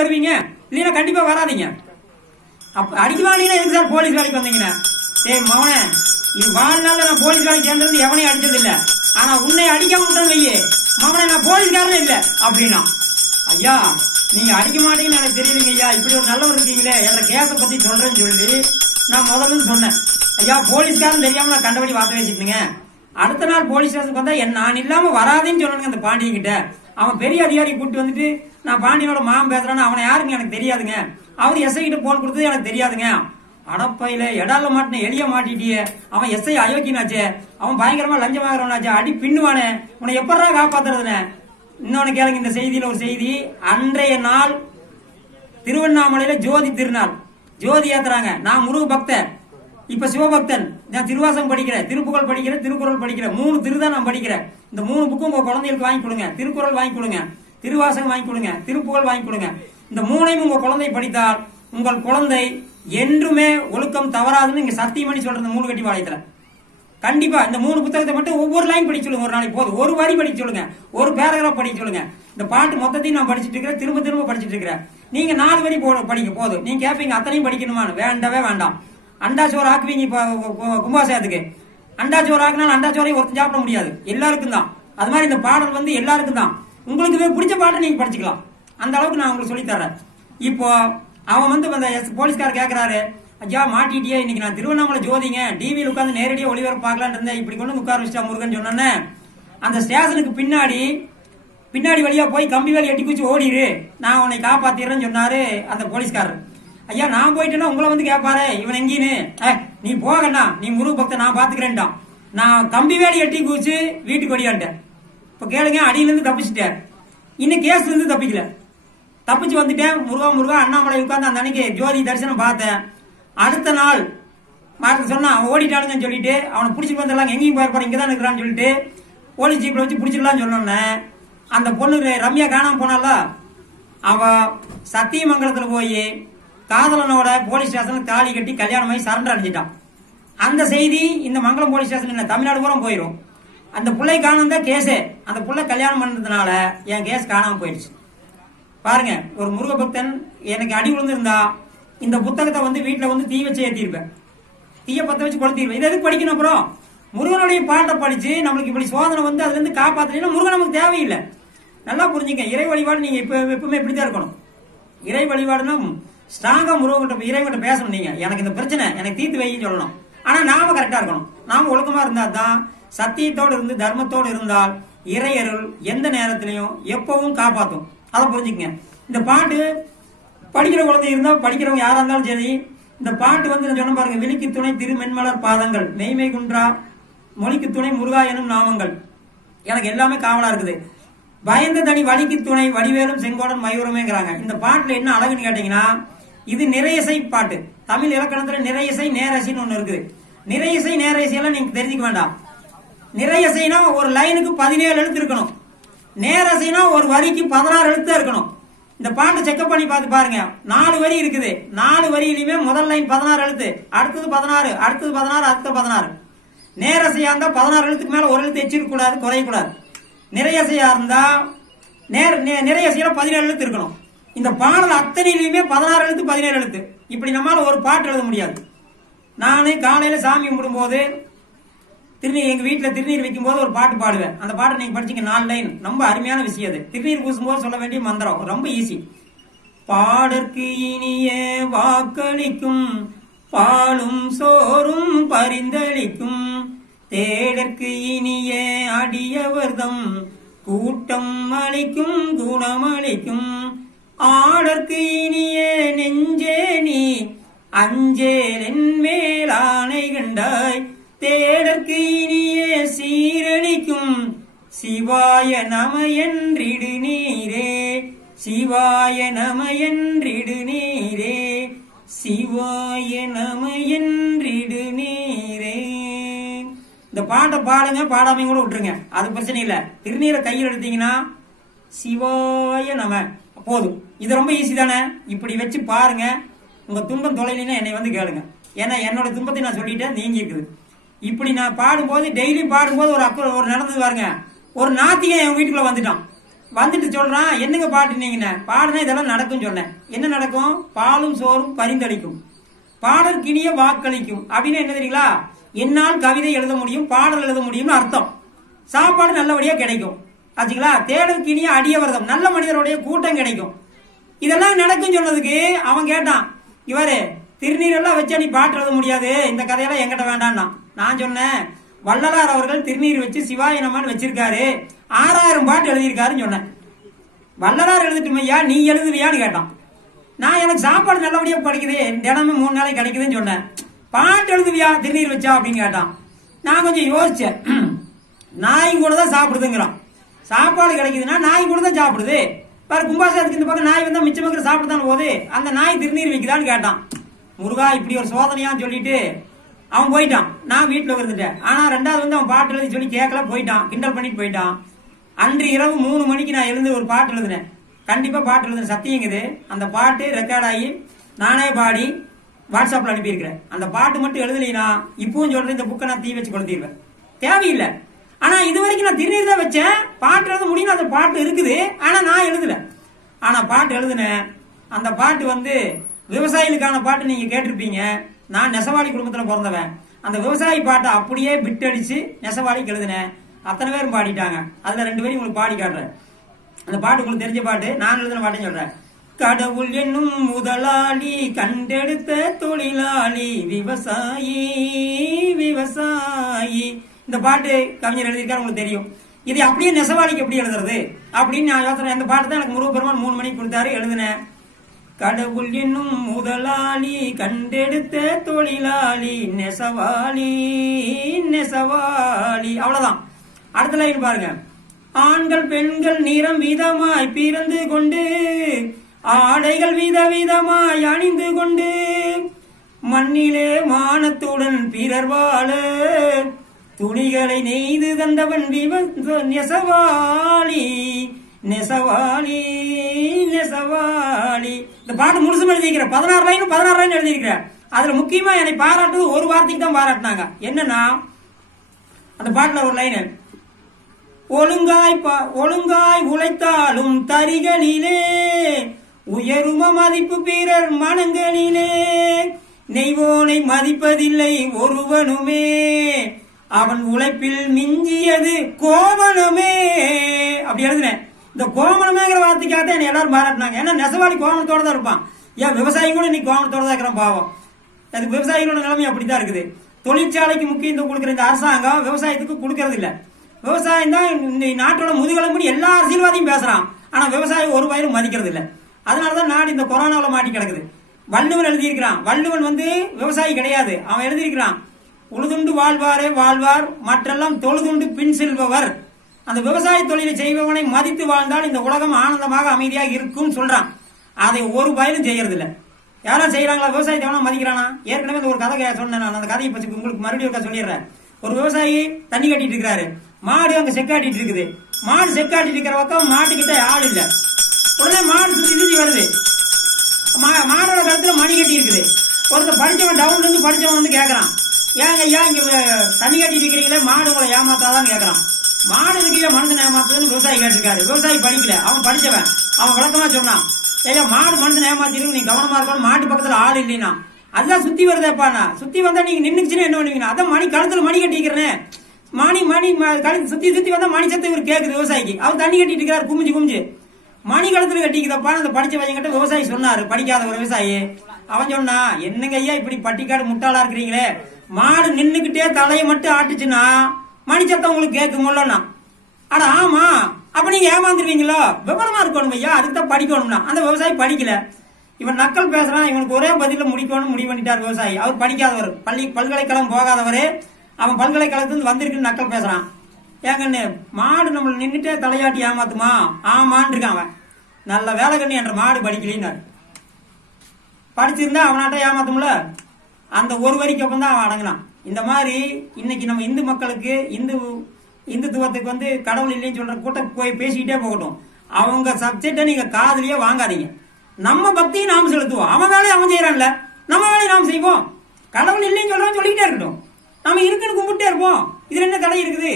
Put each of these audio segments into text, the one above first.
வருவீங்க, இல்லைன்னா கண்டிப்பா வராதீங்க. அப்ப அடிக்குவானீங்கன்னா எதுக்கு சார் போலீஸ் வேலைக்கு வந்தீங்கன்னா? ஏய் மவன, இது வாழ்நாள் நான் போலீஸ் வேலைக்கு சேர்ந்தது எவனையும் அடிச்சது இல்ல. ஆனா உன்னை அடிக்காம விட்டது வையே மவனை, நான் போலீஸ்காரனே இல்ல அப்படின்னா, ஐயா நீங்க அடிக்க மாட்டீங்கன்னு எனக்கு தெரியலீங்க ஐயா, இப்படி ஒரு நல்லவர் இருக்கீங்களே என்ற கேஸை பத்தி சொல்றேன்னு சொல்லி நான் முதல்ல சொன்னேன். ஐயா போலீஸ்காரன் தெரியாம நான் கண்டபடி வார்த்தை வச்சுட்டுங்க. அடுத்த நாள் போலீஸ் ஸ்டேஷனுக்கு வந்தா நான் இல்லாம வராதுன்னு சொல்லணுங்க அந்த பாண்டியன் கிட்ட. அவன் பெரிய அதிகாரி கூப்பிட்டு வந்துட்டு நான் பாண்டியனோட மாமன் பேசுறேன்னு அவனை யாருங்க எனக்கு தெரியாதுங்க, அவர் எஸ்ஐ கிட்ட போன் கொடுத்தது எனக்கு தெரியாதுங்க. அடப்பையில எடால மாட்டின எளிய மாட்டிட்டியே, அவன் எஸ்ஐ அயோக்கியனாச்சே, அவன் பயங்கரமா லஞ்சம் வாங்குறவனாச்சே, அடி பின்னுவானே, உன்னை எப்படா காப்பாத்துறதுன்னு. இன்னொன்னு கேளுங்க, இந்த செய்தியில ஒரு செய்தி. அன்றைய நாள் திருவண்ணாமலையில ஜோதி திருநாள், ஜோதி ஏத்துறாங்க. நான் முருக பக்தன், இப்ப சிவபக்தன். நான் திருவாசகம் படிக்கிறேன், திருப்புகழ் படிக்கிறேன், திருக்குறள் படிக்கிறேன். 3 திருதான் நான் படிக்கிறேன். இந்த 3 புக்கும் உங்க குழந்தைகளுக்கு வாங்கி கொடுங்க. திருக்குறள் வாங்கி கொடுங்க, திருவாசகம் வாங்கி கொடுங்க, திருப்புகழ் வாங்கி கொடுங்க. இந்த 3ஐயும் உங்க குழந்தை படித்தால் உங்கள் குழந்தை என்றுமே ஒழுக்கம் தவறாதுன்னு இங்க சத்தியம் பண்ணி சொல்றது 3 கட்டி வாழையத்துல. கண்டிப்பா இந்த 3 புத்தகத்தை மட்டும் ஒவ்வொரு லைன் படிக்க சொல்லுங்க. ஒரு நாளைக்கு போதும், ஒரு வரி படிக்க சொல்லுங்க, ஒரு பேராகிராஃப் படிக்க சொல்லுங்க. இந்த பாட்டு மொத்தத்தையும் நான் படிச்சுட்டு இருக்கிறேன், திரும்ப திரும்ப படிச்சுட்டு இருக்கிறேன். நீங்க 4 வரி படிக்க போதும். நீங்க கேட்பீங்க அத்தனையும் படிக்கணுமான்னு, வேண்டவே வேண்டாம். அண்டாச்சோறு ஆக்குவீங்க இப்ப கும்பாசயத்துக்கு, அண்டாச்சோறு ஆக்குனாலும் அண்டாச்சோரையும் ஒருத்தர் சாப்பிட முடியாது, எல்லாருக்கும் தான். அது மாதிரி இந்த பாடல் வந்து எல்லாருக்கும் தான். உங்களுக்கு பிடிச்ச பாட்டை நீங்க படிச்சுக்கலாம், அந்த அளவுக்கு நான் உங்களுக்கு சொல்லி தர்றேன். இப்போ அவன் வந்து போலீஸ்காரர் கேட்கிறாரு, ஐயா மாட்டிட்டியே, இன்னைக்கு நான் திருவண்ணாமலை ஜோதிங்க டிவியில் உட்காந்து நேரடியாக ஒளிபரப்பு பார்க்கலான்னு இருந்தேன், இப்படி கொண்டு உட்கார வச்சா முருகன் சொன்னோன்னே அந்த ஸ்டேஷனுக்கு பின்னாடி வழியா போய் கம்பி வேலை எட்டி குச்சி ஓடிடு, நான் உன்னை காப்பாத்திடுறேன்னு சொன்னாரு அந்த போலீஸ்காரர். ஐயா நான் போயிட்டேன்னா உங்களை வந்து கேட்பாரு இவன் எங்கேன்னு, நீ போகண்ணா, நீ முருக பக்தன், நான் பாத்துக்கிறேன்டான். நான் கம்பி வேலை எட்டி குச்சி வீட்டுக்கு ஓடியான்ட்டேன். இப்ப கேளுங்க, அடியில இருந்து தப்பிச்சுட்டேன், இன்னும் கேஸ்ல இருந்து தப்பிக்கல, தப்பிச்சு வந்துட்டேன். முருகா அண்ணாமலை உட்கார்ந்து அந்த அன்னைக்கு ஜோதி தரிசனம் பார்த்தேன். அடுத்த நாள் சொன்னா அவன் ஓடிட்டானுங்கன்னு சொல்லிட்டு அவனை பிடிச்சிட்டு வந்துடலாம், எங்கேயும் போயிருப்பாரு, இங்கதான் இருக்கிறான்னு சொல்லிட்டு போலீஸ் ஜீப்ல வச்சு பிடிச்சிடலாம்னு சொன்னோன்னே அந்த பொண்ணு ரம்யா காணாம போனால அவ சத்தியமங்கலத்துல போய் காதலனோட போலீஸ் ஸ்டேஷனுக்கு தாலி கட்டி கல்யாணம் ஆகி சரண்டர் அடைஞ்சிட்டான். அந்த செய்தி இந்த மங்கலம் போலீஸ் ஸ்டேஷன் தமிழ்நாடு பூரா போயிடும். அந்த பிள்ளை காணாம தான் கேஸே, அந்த பிள்ளை கல்யாணம் பண்ணதுனால என் கேஸ் காணாம போயிடுச்சு. பாருங்க, ஒரு முருக பக்தன் எனக்கு அடி விழுந்திருந்தா இந்த புத்தகத்தை வந்து வீட்டுல வந்து தீ வச்சு ஏற்றிருப்பேன், தீய பத்த வச்சு கொளுத்திருப்பேன். இது எதுக்கு படிக்கணும்? அப்புறம் முருகனுடைய பாட்டை படிச்சு நம்மளுக்கு இப்படி சோதனை வந்து அதுல இருந்து காப்பாத்தலைன்னா முருகன் நமக்கு தேவையில்லை. நல்லா புரிஞ்சுங்க, இறை வழிபாடு நீங்க எப்பவுமே இப்படிதான் இருக்கணும். இறை வழிபாடுனா ஸ்ட்ராங்கா இறைவன்கிட்ட பேசணும். நீங்க எனக்கு இந்த பிரச்சனை எனக்கு தீர்த்து வைன்னு சொல்லணும். ஆனா நாம கரெக்டா இருக்கணும், நாம ஒழுக்கமா இருந்தா தான், சத்தியத்தோடு இருந்து தர்மத்தோடு இருந்தால் இறையருள் எந்த நேரத்திலையும் எப்பவும் காப்பாற்றும். அதை புரிஞ்சுக்கங்க. இந்த பாட்டு படிக்கிற குழந்தை இருந்தா படிக்கிறவங்க யாரா இருந்தாலும் சரி, இந்த பாட்டு வந்து சொன்ன பாருங்க, விழிக்கு துணை திருமென்மலர் பாதங்கள், மெய்மை குன்றா மொழிக்கு துணை முருகா எனும் நாமங்கள், எனக்கு எல்லாமே காவலா இருக்குது. பயந்த தனி வலிக்கு துணை வடிவேலும் செங்கோடன் மயூரமேங்கிறாங்க. இந்த பாட்டுல என்ன அழகுன்னு கேட்டீங்கன்னா, இது நிறையசை பாட்டு. தமிழ் இலக்கணத்துல நிறையசை நேரசைன்னு ஒண்ணு இருக்குது. நிறையசை நேரசை எல்லாம் நீங்க தெரிஞ்சுக்க வேண்டாம். நிறையசைனா ஒரு லைனுக்கு 17 எழுத்து இருக்கணும், நேரசைனா ஒரு வரிக்கு 16 எழுத்து இருக்கணும். இந்த பாட்டு செக்அப் பண்ணி பார்த்து பாருங்க, 4 வரி இருக்குது, 4 வரியிலுமே முதல் லைன் 16 எழுத்து, அடுத்தது 16, அடுத்தது 16, அடுத்தது 16. நேரசையா இருந்தா 16 எழுத்துக்கு மேல ஒரு எழுத்து எச்சிருக்க கூடாது, குறையக்கூடாது. நிறையசையா இருந்தா நிறையசையில 17 எழுத்து இருக்கணும். இந்த பாடல் அத்தனையிலுமே 16 எழுத்து 17 எழுத்து. இப்படி நம்மளால ஒரு பாட்டு எழுத முடியாது. நானு காலையில சாமி கும்பிடும் போது எங்க வீட்டுல திருநீர் வைக்கும் போது ஒரு பாட்டு பாடுவேன். அந்த பாட்டை நீங்க படிச்சீங்க, 4 லைன், ரொம்ப அருமையான விஷயம். அது திருநீர் பூசும் போது சொல்ல வேண்டிய மந்திரம், ரொம்ப ஈஸி. பாடற்கு இனிய வாக்களிக்கும் பாலும் சோறும் பரிந்தளிக்கும், தேடற்கு இனிய அடியவர்தம் கூட்டம் அளிக்கும் குணமளிக்கும், ஆடற்கு இனிய நெஞ்சே நீ அஞ்சேலின் மேலானை கண்டாய், தேடற்கு இனிய சீரழிக்கும் சிவாய நம என்றிடு நீரே, சிவாய நம என்றிடு நீரே, சிவாய நம என்றிடு நீரே. இந்த பாட்டை பாடுங்க, பாடாம கூட விட்டுருங்க, அது பிரச்சனை இல்ல. திருநீரை கையில் எடுத்தீங்கன்னா சிவாய நம போதும். இது ரொம்ப ஈஸி தானே. இப்படி வச்சு பாருங்க, உங்க துன்பம் தொலைலினா என்னை வந்து கேளுங்க. ஏன்னா என்னோட துன்பத்தை நான் சொல்லிட்டேன், நீங்க இருக்குது. இப்படி நான் பாடும்போது, டெய்லி பாடும்போது ஒரு நடந்தது பாருங்க. ஒரு நாத்திகன் என் வீட்டுக்குள்ள வந்துட்டான். வந்துட்டு சொல்றான், என்னங்க பாட்டுனீங்கன்னு. பாடுனா இதெல்லாம் நடக்கும் சொன்னேன். என்ன நடக்கும்? பாலும் சோறும் பரிந்தளிக்கும், பாடல் கிணிய வாக்களிக்கும் அப்படின்னு என்ன தெரியுங்களா? என்னால் கவிதை எழுத முடியும், பாடல் எழுத முடியும்னு அர்த்தம். சாப்பாடு நல்லபடியா கிடைக்கும் ஆச்சுங்களா? தேடல் கிணிய அடியவர்தம், நல்ல மனிதருடைய கூட்டம் கிடைக்கும். இதெல்லாம் நடக்கும் சொன்னதுக்கு அவன் கேட்டான், இவரு திருநீரெல்லாம் வச்சா நீ பாட்டு எழுத முடியாது, இந்த கதையெல்லாம் என்கிட்ட வேண்டான்னா. நான் சொன்னேன், வள்ளலார் அவர்கள் திருநீர் வச்சு சிவாய நமன்னு வச்சிருக்காரு, 6000 பாட்டு எழுதியிருக்காருன்னு சொன்னேன். வள்ளலார் எழுதிட்டுமையா, நீ எழுதுவியான்னு கேட்டான். நான் எனக்கு சாப்பாடு நல்லபடியா படிக்குது, தினமும் 3 நாளைக்கு கிடைக்குதுன்னு சொன்னேன். பாட்டு எழுதுவியா திருநீர் வச்சா அப்படின்னு கேட்டான். நான் கொஞ்சம் யோசிச்சேன். நாயும் கூட தான் சாப்பிடுதுங்கிறான். சாப்பாடு கிடைக்குதுன்னா நாய் கூட தான் சாப்பிடுது. பாரு, கும்பாசத்துக்கு இந்த பக்கம் நாய் வந்தா மிச்சம் பக்கம் சாப்பிட்டுதான் போகுது, அந்த நாய் திருநீர் வைக்குதான்னு கேட்டான். முருகா, இப்படி ஒரு சோதனையான்னு சொல்லிட்டு அவன் போயிட்டான். நான் வீட்டுல இருந்துட்டேன். ஆனா 2வது வந்து அவன் பாட்டு எழுதி சொல்லி கேட்கல, போயிட்டான், கிண்டல் பண்ணிட்டு போயிட்டான். அன்று இரவு 3 மணிக்கு நான் எழுந்து ஒரு பாட்டு எழுதினேன். கண்டிப்பா பாட்டு எழுதுன சத்தியங்குது. அந்த பாட்டு ரெக்கார்ட் ஆகி நானே பாடி வாட்ஸ்அப்ல அனுப்பியிருக்கிறேன். அந்த பாட்டு மட்டும் எழுதலைனா இப்பவும் சொல்றேன், இந்த புக்கை நான் தீ வச்சு கொளுத்திடுவேன், தேவையில்லை. ஆனா இது வரைக்கும் நான் திருநீர் தான் வச்சேன். பாட்டு எழுத முடியும், அந்த பாட்டு இருக்குது, ஆனா நான் எழுதல. ஆனா பாட்டு எழுதுனேன். அந்த பாட்டு வந்து விவசாயிகளுக்கான பாட்டு நீங்க கேட்டிருப்பீங்க. நான் நெசவாளி குடும்பத்துல பிறந்தவன். அந்த விவசாயி பாட்டை அப்படியே பிட்டடிச்சு நெசவாளிக்கு எழுதினேன். அத்தனை பேரும் பாடிட்டாங்க. அதுல 2 பேரும் உங்களுக்கு பாடி காட்டுறேன். அந்த பாட்டு உங்களுக்கு தெரிஞ்ச பாட்டு, நான் எழுதின பாட்டுன்னு சொல்றேன். கடவுள் என்னும் முதலாளி, கண்டெடுத்த தொழிலாளி, விவசாயி விவசாயி. இந்த பாட்டு கவிஞர் எழுதியிருக்காரு, உங்களுக்கு தெரியும். இது அப்படியே நெசவாளிக்கு எப்படி எழுதுறது அப்படின்னு நான் யோசனை. அந்த பாட்டு தான் எனக்கு முருகப்பெருமான் 3 மணிக்கு கொடுத்தாரு, எழுதினேன். கடவுள் என்னும் முதலாளி, கண்டெடுத்த தொழிலாளி, நெசவாளி நெசவாளி. அவ்வளவுதான். அடுத்த லைன் பாருங்க. ஆண்கள் பெண்கள் நிறம் வீதமாய் பிறந்து கொண்டு, ஆடைகள் விதவிதமாய் அணிந்து கொண்டு, மண்ணிலே மானத்துடன் பிறர் வாழ துணிகளை நெய்து தந்தவன் நெசவாளி நெசவாளி நெசவாளி. இந்த பாட்டு முழுசும் எழுதியிருக்கிறேன். 16 லைன் எழுதியிருக்கிறேன். அதுல முக்கியமா என்னை பாராட்டுறது ஒரு வார்த்தைக்கு தான் பாராட்டினாங்க. என்னன்னா, அந்த பாட்டுல ஒரு லைன், ஒழுங்காய் உழைத்தாலும் தரிகளிலே, உயரும மதிப்பு பிறர் மனங்களிலே, நெய்வோனை மதிப்பதில்லை ஒருவனுமே, அவன் உழைப்பில் மிஞ்சியது கோவணமே. அப்படி எழுதினேன். இந்த கோவணமேங்கிற வார்த்தைக்காக என்ன எல்லாரும் பாராட்டினாங்க. ஏன்னா நெசவாளி கோவணத்தோட தான் இருப்பான். ஏன் விவசாயி கூட இன்னைக்கு கோவணத்தோட தான் இருக்கிறான், பாவம். அது விவசாயிகளோட நிலைமை அப்படித்தான் இருக்குது. தொழிற்சாலைக்கு முக்கியத்துவம் கொடுக்கிற இந்த அரசாங்கம் விவசாயத்துக்கு கொடுக்கறது இல்ல. விவசாயம் தான் இந்த நாட்டோட முதுகெலும்புன்னு எல்லா அரசியல்வாதியும் பேசுறான். ஆனா விவசாயம் ஒரு பயிரும் மதிக்கிறது இல்ல. அதனாலதான் நாடு இந்த கொரோனாவில் மாட்டி கிடக்குது. வள்ளுவன் எழுதியிருக்கிறான். வள்ளுவன் வந்து விவசாயி கிடையாது. அவன் எழுதியிருக்கிறான், உழுதுண்டு வாழ்வாரே வாழ்வார், மற்றெல்லாம் தொழுதுண்டு பின் செல்பவர். அந்த விவசாய தொழிலை செய்பவனை மதித்து வாழ்ந்தால் இந்த உலகம் ஆனந்தமாக அமைதியாக இருக்கும் சொல்றான். அதை ஒரு பயிலும் செய்யறது இல்ல. யாரும் செய்யறாங்களா? விவசாயத்தை எவனா மதிக்கிறானா? ஏற்கனவே ஒரு கதை சொன்னேன். நான் அந்த கதையை பற்றி உங்களுக்கு மறுபடியும் சொல்லிடுறேன். ஒரு விவசாயி தண்ணி கட்டிட்டு இருக்கிறாரு. மாடு அங்க செக்காட்டிட்டு இருக்குது. மாடு செக்காட்டிட்டு இருக்கிற பக்கம் மாட்டுக்கிட்ட ஆள் இல்ல. உடனே மாடு சுத்தி வருது. மாடோட கழுத்துல மணி கட்டி இருக்குது. ஒருத்தர் படிச்சவன் டவுன்ல இருந்து படிச்சவன் வந்து கேக்குறான், ஏங்க ஐயா இங்க தண்ணி கட்டிட்டு இருக்கிறீங்களே, மாடு உங்களை ஏமாத்தாதான் கேக்குறான். மாடு இருக்கிற மனுஷன் ஏமாத்துன்னு விவசாயி கேட்டிருக்காரு. விவசாயி படிக்கல, அவன் படிச்சவன். அவன் விளக்கமா சொன்னான், ஐயா மாடு மனுஷன் ஏமாத்திருக்கு, நீ கவனமா இருக்கணும், மாட்டு பக்கத்துல ஆள் இல்லைன்னா. அதுதான் சுத்தி வருதேப்பாண்ணா. சுத்தி வந்தா நீங்க நின்னுச்சுன்னா என்ன பண்ணுவீங்கன்னா, அதான் மணி கழுத்துல மணி கட்டிக்கிறேன். மணி சுத்தி சுத்தி வந்தா மணி சத்தம் இவர் கேக்குது விவசாயிக்கு. அவர் தண்ணி கட்டிட்டு இருக்காரு குமிஞ்சு மணி கழுத்துல கட்டிக்குதப்பா. அந்த படிச்ச பையன்கிட்ட விவசாயி சொன்னாரு, படிக்காத ஒரு விவசாயி. அவன் சொன்னா, என்னங்க ஐயா இப்படி பட்டிக்காடு முட்டாளா இருக்கிறீங்களே, மாடு நின்னுகிட்டே தலையை மட்டும் ஆட்டுச்சுன்னா மணி சத்தம் உங்களுக்கு கேட்குமல்லன்னா. ஆனா ஆமா, அப்ப நீங்க ஏமாந்துருவீங்களோ, விவரமா இருக்கணும் ஐயா, அதுக்கு தான் படிக்கணும்னா. அந்த விவசாயி படிக்கல. இவன் நக்கல் பேசுறான். இவனுக்கு ஒரே பதில முடிக்கணும் முடிவு பண்ணிட்டார் விவசாயி. அவர் படிக்காதவர், பல்கலைக்கழகம் போகாதவரு. அவன் பல்கலைக்கழகத்துல வந்திருக்குன்னு நக்கல் பேசுறான். ஏங்கன்னு, மாடு நம்மள நின்னுட்டே தலையாட்டி ஏமாத்துமா? ஆமான்னு இருக்கான் அவன். நல்ல வேலை கண்ணு என்ற மாடு படிக்கலின்னாரு. படிச்சிருந்தா அவனாட்ட ஏமாத்தும்ல. அந்த ஒரு வரிக்கு அப்புறம் தான் அவன் அடங்கினான். இந்த மாதிரி இன்னைக்கு நம்ம இந்து மக்களுக்கு இந்துத்துவத்துக்கு வந்து கடவுள் இல்லைன்னு சொல்ற கூட்டம் போய் பேசிக்கிட்டே போகட்டும். அவங்க சப்ஜெக்ட நீங்க காதுலயே வாங்காதீங்க. நம்ம பக்தியை நாம செலுத்துவோம். அவன் வேலையை அவன் செய்யறான்ல, நம்ம வேலையை நாம் செய்வோம். கடவுள் இல்லைன்னு சொல்றான் சொல்லிக்கிட்டே இருக்கட்டும், நம்ம இருக்குன்னு கும்பிட்டே இருப்போம். இதுல என்ன தடை இருக்குது?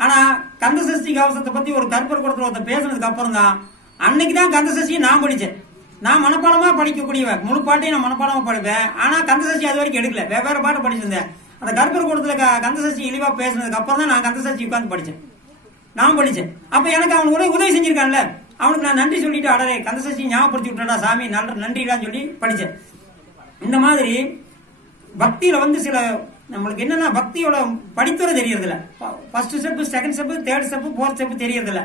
ஆனா கந்தசஷ்டி கவசத்தை பத்தி ஒரு கற்பர் கூடத்துல ஒருத்தர் பேசுனதுக்கு அப்புறம் தான் அன்னைக்குதான் கந்தசஷ்டியை நான் படிச்சேன். நான் மனப்பாடமா படிக்கக்கூடியவன், முழு பாட்டையும் நான் மனப்பாடமா படிப்பேன். ஆனா கந்தசஷ்டி அது வரைக்கும் எடுக்கல, வெவ்வேறு பாட்டு படிச்சிருந்தேன். அந்த கற்பர் கூடத்துல கந்தசஷ்டி இழிவா பேசுனதுக்கு அப்புறம் தான் நான் கந்தசஷ்டி உட்கார்ந்து படிச்சேன், நான் படிச்சேன். அப்ப எனக்கு அவனுக்கு உதவி செஞ்சிருக்கான்ல, அவனுக்கு நான் நன்றி சொல்லிட்டு அடரே கந்தசஷ்டி ஞாபகப்படுத்தி விட்டா சாமி நல்ல நன்றிடான்னு சொல்லி படிச்சேன். இந்த மாதிரி பக்தியில சில நம்மளுக்கு என்னன்னா பக்தியோட படித்துறை தெரியறது இல்ல. First step, second step, third step, fourth step தெரியறது இல்ல.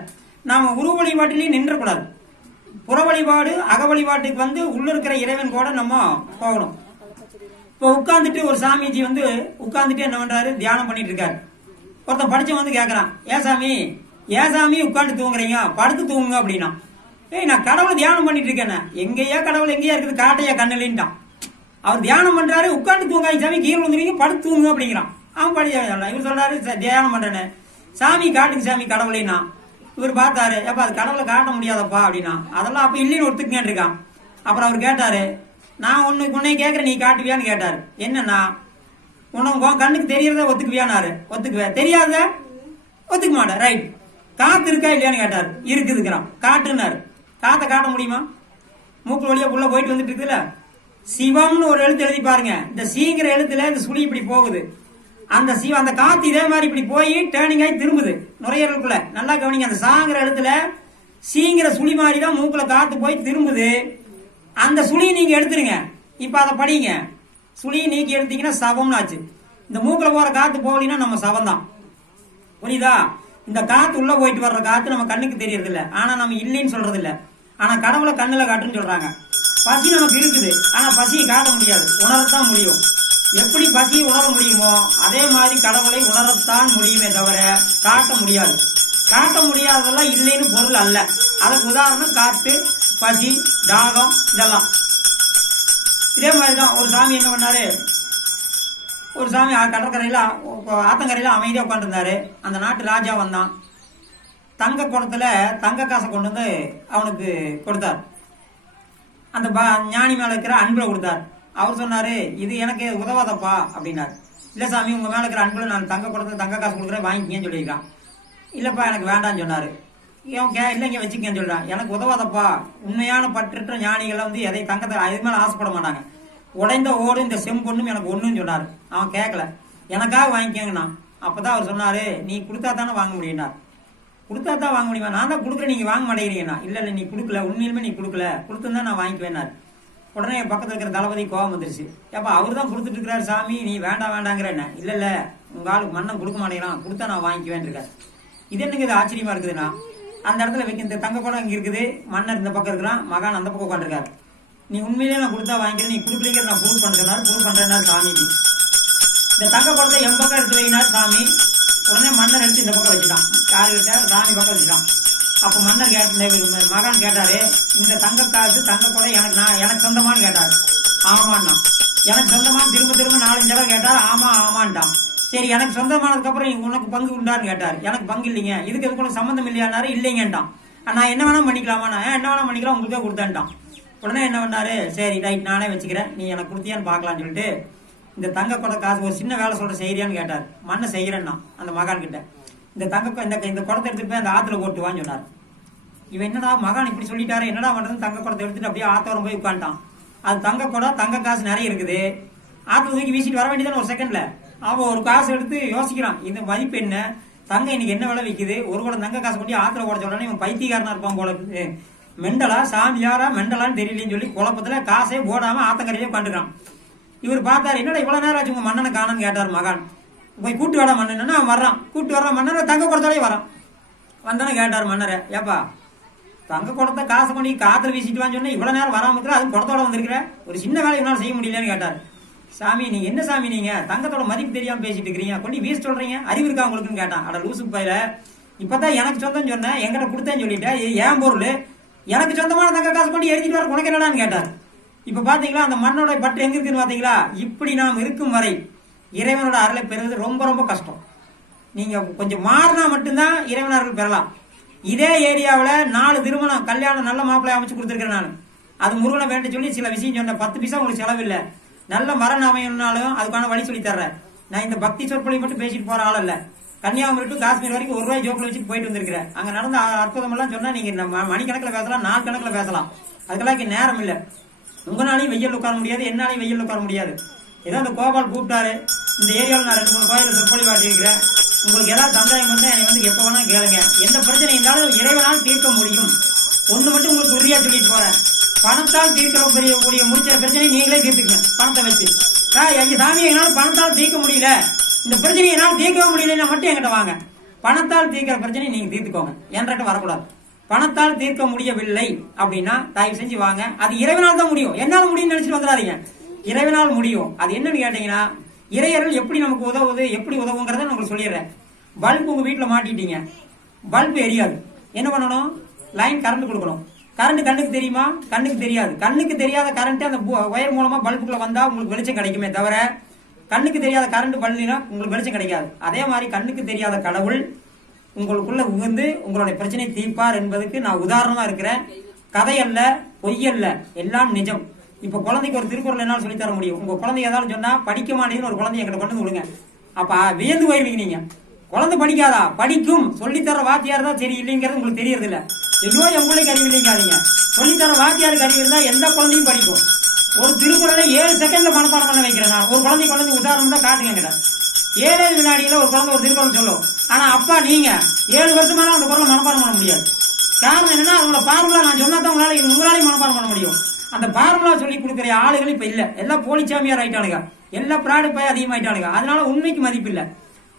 நாம உருவ வழிபாட்டிலேயே நின்றக்கூடாது. புற வழிபாடு, அக வழிபாட்டுக்கு உள்ள இருக்கிற இறைவன் கூட நம்ம போகணும். இப்போ உட்கார்ந்துட்டு ஒரு சாமிஜி உட்கார்ந்துட்டு என்ன பண்றாரு, தியானம் பண்ணிட்டு இருக்காரு. ஒருத்தன் படிச்சவன் கேக்குறான், ஏன் சாமி உட்காந்து தூங்குறீங்க, படுத்து தூங்குங்க அப்படின்னா. நான் கடவுளை தியானம் பண்ணிட்டு இருக்கேன். எங்கேயா கடவுள் எங்கேயா இருக்குது, காட்டையா கண்ணுலின்ட்டான். அவர் தியானம் பண்றாரு, உட்காந்து தூங்காய் சாமி, கீழே வந்துருவீங்க, படுத்து தூங்குங்க அப்படிங்கிறான். அவன் இவர் சொல்றாரு தியானம் பண்றேன்னு, சாமி காட்டுங்க சாமி கடவுளைனா. இவர் பார்த்தாரு, எப்ப அது கடவுளை காட்ட முடியாதப்பா அப்படின்னா. அதெல்லாம் அப்ப இல்லைன்னு ஒத்துக்கேன் இருக்கான். அப்புறம் அவர் கேட்டாரு, நான் உன்னை கேட்கறேன், நீ காட்டுவியான்னு கேட்டாரு. என்னன்னா, உனக்கு கண்ணுக்கு தெரியறத ஒத்துக்குவியானாரு. ஒத்துக்குவேன், தெரியாத ஒத்துக்க மாட்டேன். ரைட், காத்து இருக்கா இல்லையான்னு கேட்டாரு. இருக்குதுங்கிறான். காட்டுனாரு. காத்த காட்ட முடியுமா? மூக்கு வழியா உள்ள போயிட்டு வந்துட்டு இருக்குல்ல. சிவம்னு ஒரு எழுத்து எழுதி பாருங்க. இந்த சீங்கிற எழுத்துல இந்த சுழி இப்படி போகுது. அந்த காத்து இதே மாதிரி இப்படி போய் டேர்னிங் ஆகி திரும்புது நுரையீரலுக்குள்ள. நல்லா கவனிங்க. அந்த சாங்கிற எழுத்துல சீங்கிற சுழி மாதிரி தான் மூக்குல காத்து போய் திரும்புது. அந்த சுழியை நீங்க எடுத்துருங்க. இப்ப அதை படிங்க. சுழியை நீக்கி எடுத்தீங்கன்னா சவம்னு ஆச்சு. இந்த மூக்குல போற காத்து போகலின்னா நம்ம சவம் தான். புரியுதா? இந்த காத்து உள்ள போயிட்டு வர்ற காத்து நம்ம கண்ணுக்கு தெரியறது இல்ல, ஆனா நம்ம இல்லைன்னு சொல்றது இல்ல. ஆனா கடவுளை கண்ணுல காட்டுன்னு சொல்றாங்க. பசி நமக்கு இருக்குது, ஆனா பசியை காட்ட முடியாது, உணரத்தான் முடியும். எப்படி பசியை உணர முடியுமோ அதே மாதிரி கடவுளை உணரத்தான் முடியுமே தவிர காட்ட முடியாது. காட்ட முடியாததெல்லாம் இல்லைன்னு பொருள் அல்ல. அதுக்கு உதாரணம் காற்று, பசி, தாகம், இதெல்லாம். இதே மாதிரிதான் ஒரு சாமி என்ன பண்ணாரு, ஒரு சாமி கடற்கரையில ஆத்தங்கரையில அமைதியா உட்காந்து இருந்தாரு. அந்த நாட்டு ராஜா வந்தான். தங்க குடத்துல தங்க காசை கொண்டு வந்து அவனுக்கு கொடுத்தார். அந்த ஞானி மேல இருக்கிற அன்புல கொடுத்தார். அவர் சொன்னாரு, இது எனக்கு உதவாதப்பா அப்படின்னாரு. இல்ல சாமி, உங்க மேல இருக்கிற அன்புல நான் தங்க குடத்துல தங்க காசு கொடுக்குறேன், வாங்கிக்கன்னு சொல்லியிருக்கான். இல்லப்பா எனக்கு வேண்டாம்னு சொன்னாரு. இல்லைங்க வச்சுக்கன்னு சொல்றான். எனக்கு உதவாதப்பா. உண்மையான பற்ற ஞானிகள் எதை தங்கத்தை அது மேல ஆசைப்பட மாட்டாங்க. உடைந்த ஓடு இந்த செம்பொண்ணும் எனக்கு ஒண்ணுன்னு சொன்னாரு. அவன் கேட்கல, எனக்காக வாங்கிக்கங்கண்ணா. அப்பதான் அவர் சொன்னாரு, நீ கொடுத்தா தானே வாங்க முடியும்னார். கொடுத்தா தான் வாங்க முடியுமா? நான் தான் கொடுக்குறேன், நீங்க வாங்க மாட்டேங்கிறீங்கண்ணா. இல்ல நீ கொடுக்கல, உண்மையிலுமே நீ கொடுக்கல, கொடுத்துருந்தா நான் வாங்கிக்குவேன்னாரு. உடனே பக்கத்துல இருக்கிற தளபதி கோபம் வந்துருச்சு. ஏப்பா அவர் தான் கொடுத்துட்டு இருக்கிறாரு சாமி, நீ வேண்டாங்கிற என்ன? இல்ல உங்க ஆளுக்கு மண்ணம் கொடுக்க மாட்டேங்கிறான், கொடுத்தா நான் வாங்கிக்குவேன் இருக்காரு. இது என்னங்க இது ஆச்சரியமா இருக்குதுன்னா, அந்த இடத்துல வைக்க இந்த தங்க குடம் இங்க இருக்குது, மன்னர் இந்த பக்கம் இருக்கிறான், மகான் அந்த பக்கம் உட்காந்துருக்காரு. நீ உண்மையிலே நான் கொடுத்தா வாங்கிக்கிறேன், நீ கொடுக்கலீங்க நான் ப்ரூவ் பண்றேன், ப்ரூவ் பண்றேன் சாமிக்கு. இந்த தங்க குடத்தை என் பக்கம் எடுத்து வைக்கினார் சாமி. உடனே மன்னர் எடுத்து இந்த பக்கம் வச்சுட்டான். யாரு கிட்ட? சாமி பக்கம் வச்சுட்டான். அப்ப மன்னர் மகான் கேட்டாரு, இந்த தங்க காசு தங்க குடம் எனக்கு சொந்தமானு கேட்டாரு. ஆமான்னா. எனக்கு சொந்தமானு திரும்ப திரும்ப 4-5 தடவை கேட்டாரு. ஆமான்ட்டான். சரி எனக்கு சொந்தமானதுக்கு அப்புறம் உனக்கு பங்கு உண்டான்னு கேட்டாரு. எனக்கு பங்கு இல்லைங்க, இதுக்கு எதுக்கு உனக்கு சம்பந்தம் இல்லையானாரு. இல்லைங்கன்ட்டான். நான் என்ன வேணா பண்ணிக்கலாமா? நான் என்ன வேணா பண்ணிக்கலாம், உங்களுக்கே கொடுத்தான்ட்டான். உடனே என்ன பண்ணாரு, சரி ரைட் நானே வச்சுக்கிறேன், நீ எனக்கு கொடுத்தியான்னு பாக்கலாம்னு சொல்லிட்டு இந்த தங்க குட காசு ஒரு சின்ன வேலை சொல்ற செய்யறியான்னு கேட்டாரு. மண்ணை செய்யறேன்னா அந்த மகான் கிட்ட. இந்த இந்த குடத்தை எடுத்துட்டு போய் அந்த ஆத்துல ஓட்டுவான்னு சொன்னார். இவன் என்னடா மகான் இப்படி சொல்லிட்டாரு, என்னடா பண்றது? தங்க குடத்தை எடுத்துட்டு அப்படியே ஆத்தோரம் போய் உட்காந்துட்டான். அது தங்க குடம், தங்க காசு நிறைய இருக்குது. ஆத்துல தூக்கி வீசிட்டு வர வேண்டியதான ஒரு செகண்ட்ல. அவன் ஒரு காசு எடுத்து யோசிக்கிறான், இந்த மதிப்பு என்ன, தங்கம் இன்னைக்கு என்ன விலை விக்குது, ஒரு குடம் தங்க காசு கொண்டு ஆத்துல ஓட சொல்றானே, இவன் பைத்தியக்காரனா இருப்பான் போல இருக்குது, மெண்டலா சாமியாரா மெண்டலான்னு தெரியலன்னு சொல்லி குழப்பத்துல காசே போடாம ஆத்தங்கரையிலே உட்காந்துக்கிறான். இவர் பார்த்தாரு, என்னடா இவ்வளவு நேரம் ஆச்சு உங்க மன்னனை காணன்னு கேட்டாரு மகான். போய் கூட்டு வாடா மன்னன். அவன் வர்றான். கூட்டு வர்றான் மன்னர், தங்க குடத்தோடய வரான். வந்தானே கேட்டாரு மன்னரை, ஏப்பா தங்க குடத்தை காசை கொண்டு காத்துல வீசிட்டு வான்னு சொன்னா இவ்வளவு நேரம் வராம இருக்கிற, அதுவும் குடத்தோட வந்திருக்கிற, ஒரு சின்ன வேலை இவனால செய்ய முடியலன்னு கேட்டாரு. சாமி நீங்க என்ன சாமி, நீங்க தங்கத்தோட மதிப்பு தெரியாம பேசிட்டு இருக்கிறீங்க, கொண்டு வீச சொல்றீங்க, அறிவு இருக்கா உங்களுக்குன்னு கேட்டான். அட லூசு பையில, இப்பதான் எனக்கு சொந்தம் சொன்னேன், என்கிட்ட கொடுத்தேன்னு சொல்லிட்டேன், இது ஏன் பொருள், எனக்கு சொந்தமான தங்க காசு கொண்டு எழுதிட்டு வர உனக்கு என்னடான்னு கேட்டார். இப்ப பாத்தீங்களா அந்த மண்ணோட பற்று எங்க இருக்குன்னு பாத்தீங்களா? இப்படி நாம் இருக்கும் வரை இறைவனோட அருளை பெறுவது ரொம்ப ரொம்ப கஷ்டம். நீங்க கொஞ்சம் மாறினா மட்டும்தான் இறைவன் அருள் பெறலாம். இதே ஏரியாவில 4 திருமணம் கல்யாணம் நல்ல மாப்பிள்ளை அமைச்சு கொடுத்துருக்கேன் நான். அது முருகனை வேண்ட சொல்லி சில விஷயம் சொன்ன, 10 பைசா உங்களுக்கு செலவில்லை, நல்ல மரணம் அமையணும்னாலும் அதுக்கான வழி சொல்லி தர்றேன். நான் இந்த பக்தி சொற்பொழி மட்டும் பேசிட்டு போற ஆள் இல்ல. கன்னியாகுமரி டு காஷ்மீர் வரைக்கும் ₹1 ஜோக்கில் வச்சு போயிட்டு வந்திருக்கிறேன். அங்க நடந்த அற்புதம் எல்லாம் சொன்னா நீங்க மணிக்கணக்கில் பேசலாம், நாள் கணக்கில் பேசலாம். அதுக்கெல்லாம் நேரம் இல்ல. உங்களாலையும் வெயில் உட்கார முடியாது, என்னாலையும் வெயில் உட்கார முடியாது. ஏதோ அந்த கோபால் கூப்பிட்டாரு, இந்த ஏரியாவில் நான் 2-3 கோயில சொற்பொழி காட்டியிருக்கிறேன். உங்களுக்கு ஏதாவது சந்தேகம் வந்தா என்னை வந்து எப்ப வேணா கேளுங்க. எந்த பிரச்சனை இருந்தாலும் இறைவனால் தீர்க்க முடியும். ஒண்ணு மட்டும் உங்களுக்கு உறுதியா சொல்லிட்டு போறேன், பணத்தால் தீர்க்கக்கூடிய முடிச்ச பிரச்சனை நீங்களே தீர்த்துக்கங்க. பணத்தை வச்சு எங்க சாமி என்னால பணத்தால் தீர்க்க முடியல, இந்த பிரச்சனையை என்னால் தீர்க்கவே முடியலன்னா மட்டும் என்கிட்ட வாங்க. பணத்தால் தீர்க்கிற பிரச்சனை நீங்க தீர்த்துக்கோங்க, என்கிட்ட வரக்கூடாது. பணத்தால் தீர்க்க முடியவில்லை அப்படின்னா தயவு செஞ்சு வாங்க. அது இறைவனால் தான் முடியும், என்னால முடியும்னு நினைச்சிட்டு வந்துடாதீங்க. இறைவனால் முடியும். அது என்னன்னு கேட்டீங்கன்னா, இறையர்கள் எப்படி நமக்கு உதவுது, எப்படி உதவுங்கிறத நான் உங்களுக்கு சொல்லிடுறேன். பல்ப் உங்க வீட்டுல மாட்டிட்டீங்க, பல்ப் எரியாது. என்ன பண்ணணும்? லைன் கரண்ட் கொடுக்கணும். கரண்ட் கண்ணுக்கு தெரியுமா? கண்ணுக்கு தெரியாது. கண்ணுக்கு தெரியாத கரண்ட் அந்த ஒயர் மூலமா பல்புக்குள்ள வந்தா உங்களுக்கு வெளிச்சம் கிடைக்குமே தவிர, கண்ணுக்கு தெரியாத கரண்ட் பல்லினா உங்களுக்கு வெளிச்சம் கிடைக்காது. அதே மாதிரி கண்ணுக்கு தெரியாத கடவுள் உங்களுக்குள்ள உகந்து உங்களுடைய பிரச்சனை தீர்ப்பார் என்பதுக்கு நான் உதாரணமா இருக்கிறேன். கதை அல்ல, பொய் அல்ல, எல்லாம் நிஜம். இப்ப குழந்தைக்கு ஒரு திருக்குறள் என்னால சொல்லி தர முடியும். உங்க குழந்தை ஏதாவது சொன்னா படிக்க மாட்டேங்குன்னு ஒரு குழந்தைய என்கிட்ட கொண்டு வந்து விடுங்க. அப்ப வியந்து போயிருவீங்க நீங்க. குழந்தை படிக்காதா? படிக்கும். சொல்லித்தர வாத்தியார் தான் சரி இல்லைங்கிறது உங்களுக்கு தெரியறது இல்ல. ஐயோ என் பிள்ளைக்கு அறிவு இல்லைங்காதீங்க. சொல்லித்தர வாத்தியாருக்கு அறிவு இருந்தா எந்த குழந்தையும் படிக்கும். ஒரு திருக்குறளை 7 செகண்ட்ல மனப்பாடம் பண்ண வைக்கிறேன். நான் ஒரு குழந்தை குழந்தை உதாரணம் தான் காட்டுங்க. 7 வினாடியில ஒரு குழந்தை ஒரு திருக்குறள் சொல்லும். ஆனா அப்பா நீங்க 7 வருஷமாலும் அந்த குரலை மனப்பாடம் பண்ண முடியாது. காரணம் என்னன்னா, அதோட பார்முலா நான் சொன்னாதான் உங்களாலையும் மனப்பாடம் பண்ண முடியும். அந்த பார்முலா சொல்லி கொடுக்கிற ஆளுகள் இப்ப இல்ல. எல்லாம் போலிச்சாமியார் ஆயிட்டானுங்க, எல்லாம் பிராடு பய அதிகமாயிட்டானுங்க. அதனால உண்மைக்கு மதிப்பு இல்ல.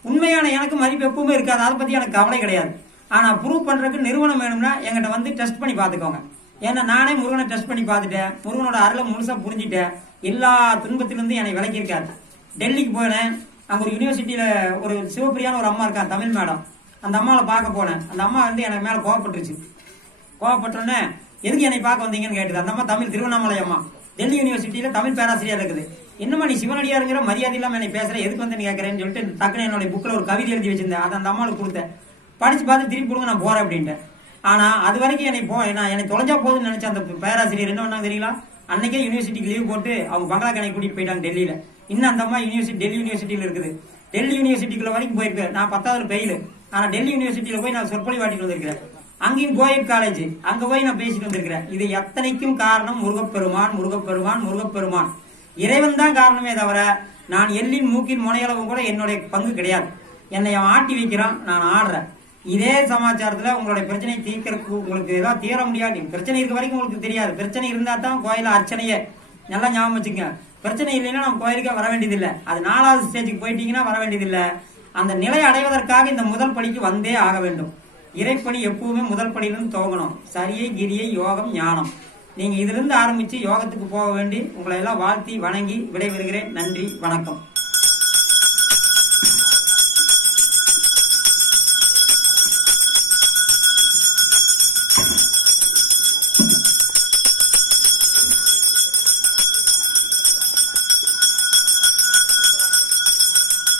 உண்மையான எனக்கு மதிப்பு எப்பவுமே இருக்காது. அதை பத்தி எனக்கு கவலை கிடையாது. ஆனா ப்ரூவ் பண்றதுக்கு நிறுவனம் வேணும்னா என்கிட்ட வந்து டெஸ்ட் பண்ணி பாத்துக்கோங்க. ஏன்னா நானே முருகனை டெஸ்ட் பண்ணி பார்த்துட்டேன். முருகனோட அருளை முழுசா புரிஞ்சுட்டேன். எல்லா துன்பத்திலிருந்து என்னை விலக்கி இருக்காரு. டெல்லிக்கு போனேன். அங்க ஒரு யூனிவர்சிட்டியில ஒரு சிவப்பிரியான ஒரு அம்மா இருக்கா, தமிழ் மேடம். அந்த அம்மாவை பார்க்க போனேன். அந்த அம்மா வந்து எனக்கு மேல கோவப்பட்டுருச்சு. கோவப்பட்டோன்னே எதுக்கு என்னை பார்க்க வந்தீங்கன்னு கேட்டது. அந்த அம்மா தமிழ் திருவண்ணாமலை அம்மா, டெல்லி யூனிவர்சிட்டியில தமிழ் பேராசிரியர் இருக்குது. என்னமா நீ சிவனடியாருங்கிற மரியாதை இல்லாம என்னை பேசுற, எதுக்கு வந்து கேட்கறேன்னு சொல்லிட்டு டக்குனு என்னோட புக்ல ஒரு கவிதை எழுதி வச்சிருந்தேன். அதை அந்த அம்மாவுக்கு கொடுத்தேன். படிச்சு பார்த்து திருப்பி கொடுங்க, நான் போறேன் அப்படின்ட்டு. ஆனா அது வரைக்கும் என்னை தொலைஞ்சா போதுன்னு நினைச்ச அந்த பேராசிரியர் என்ன பண்ணாங்க தெரியுங்களா? அன்னைக்கே யூனிவர்சிட்டிக்கு லீவ் போட்டு அவங்க பங்களா கணை கூட்டிட்டு போயிட்டாங்க டெல்லியில. இன்னும் அந்த அம்மா டெல்லி யூனிவர்சிட்டியில இருக்குது. டெல்லி யூனிவர்சிட்டிக்குள்ள வரைக்கும் போயிருக்கு. நான் 10வது பெயில். ஆனா டெல்லி யூனிவர்சிட்டியில போய் நான் சொற்பொழி வாட்டிட்டு வந்திருக்கிறேன். அங்கேயும் கோயட் காலேஜ், அங்க போய் நான் பேசிட்டு வந்திருக்கிறேன். இது எத்தனைக்கும் காரணம் முருகப்பெருமான், முருகப்பெருமான், முருகப்பெருமான். இறைவன் தான் காரணமே தவிர நான் எள்ளின் மூக்கின் முனையளவும் கூட என்னுடைய பங்கு கிடையாது. என்னை ஆட்டி வைக்கிறான், நான் ஆடுறேன். இதே சமாச்சாரத்துல உங்களுடைய பிரச்சனை தீர்க்கறதுக்கு உங்களுக்கு ஏதாவது தீர முடியாது. பிரச்சனை இருக்க வரைக்கும் உங்களுக்கு தெரியாது. பிரச்சனை இருந்தா தான் கோயில அர்ச்சனையே. நல்லா ஞாபகம் வச்சுங்க. பிரச்சனை இல்லைன்னா நம்ம கோயிலுக்கே வர வேண்டியதில்லை. அது 4வது ஸ்டேஜுக்கு போயிட்டீங்கன்னா வர வேண்டியதில்லை. அந்த நிலை அடைவதற்காக இந்த முதல் படிக்கு வந்தே ஆக வேண்டும். இறைப்பணி எப்பவுமே முதல் படியிலிருந்து துவங்கணும். சரியை, கிரியை, யோகம், ஞானம். நீங்க இதுல இருந்து ஆரம்பிச்சு யோகத்துக்கு போக வேண்டி உங்களை எல்லாம் வாழ்த்தி வணங்கி விடைபெறுகிறேன். நன்றி, வணக்கம்.